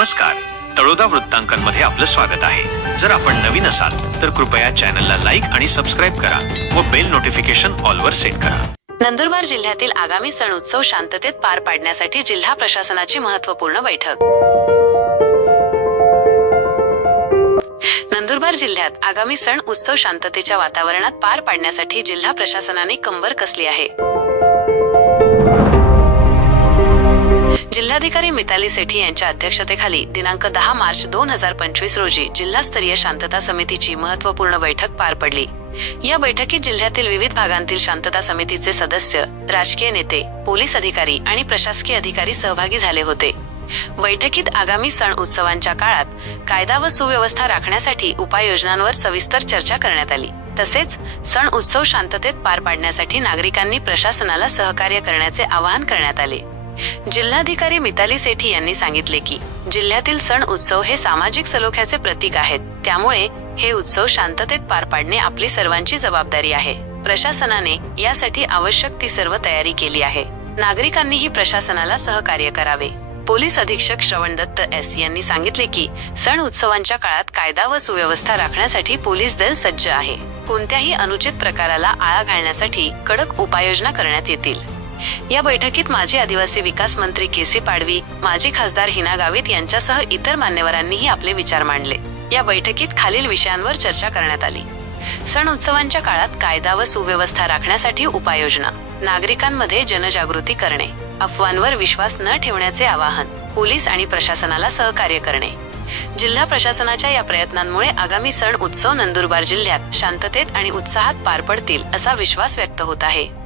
नमस्कार. तळोदा वृत्तांकनमध्ये आपलं स्वागत आहे. जर आपण नवीन असाल तर कृपया चॅनलला लाईक आणि सबस्क्राईब करा व बेल नोटिफिकेशन ऑलवर सेट करा. नंदुरबार जिल्ह्यातील आगामी सण उत्सव शांततेत पार पाडण्यासाठी जिल्हा प्रशासनाची महत्त्वपूर्ण बैठक. नंदुरबार जिल्ह्यात आगामी सण उत्सव शांततेच्या वातावरणात पार पाडण्यासाठी जिल्हा प्रशासनाने कंबर कसली आहे? जिल्हाधिकारी मिताली सेठी यांच्या अध्यक्षतेखाली दिनांक दहा मार्च दोन हजार पंचवीस रोजी जिल्हास्तरीय शांतता समितीची महत्त्वपूर्ण बैठक पार पडली. या बैठकीत जिल्ह्यातील विविध भागांतील शांतता समितीचे सदस्य राजकीय नेते पोलीस अधिकारी आणि प्रशासकीय अधिकारी सहभागी झाले होते. बैठकीत आगामी सण उत्सवांच्या काळात कायदा व सुव्यवस्था राखण्यासाठी उपाययोजनांवर सविस्तर चर्चा करण्यात आली. तसेच सण उत्सव शांततेत पार पाडण्यासाठी नागरिकांनी प्रशासनाला सहकार्य करण्याचे आवाहन करण्यात आले. जिल्हाधिकारी मिताली सेठी यांनी सांगितले की जिल्ह्यातील सण उत्सव हे सामाजिक सलोख्याचे प्रतीक आहेत. त्यामुळे हे उत्सव शांततेत पार पाडणे आपली सर्वांची जबाबदारी आहे. प्रशासनाने यासाठी आवश्यक ती सर्व तयारी केली आहे. नागरिकांनीही प्रशासनाला सहकार्य करावे. पोलीस अधीक्षक श्रवण दत्त एस यांनी सांगितले की सण उत्सवांच्या काळात कायदा व सुव्यवस्था राखण्यासाठी पोलीस दल सज्ज आहे. कोणत्याही अनुचित प्रकाराला आळा घालण्यासाठी कडक उपाययोजना करण्यात येतील. या बैठकीत माजी आदिवासी विकास मंत्री के सी पाडवी माजी खासदार हिना गावित यांच्यासह इतर मान्यवरांनीही आपले विचार मांडले. या बैठकीत खालील विषयांवर चर्चा करण्यात आली. सण उत्सवांच्या काळात कायदा व सुव्यवस्था राखण्यासाठी उपाययोजना नागरिकांमध्ये जनजागृती करणे अफवांवर विश्वास न ठेवण्याचे आवाहन पोलीस आणि प्रशासनाला सहकार्य करणे. जिल्हा प्रशासनाच्या या प्रयत्नांमुळे आगामी सण उत्सव नंदुरबार जिल्ह्यात शांततेत आणि उत्साहात पार पडतील असा विश्वास व्यक्त होत आहे.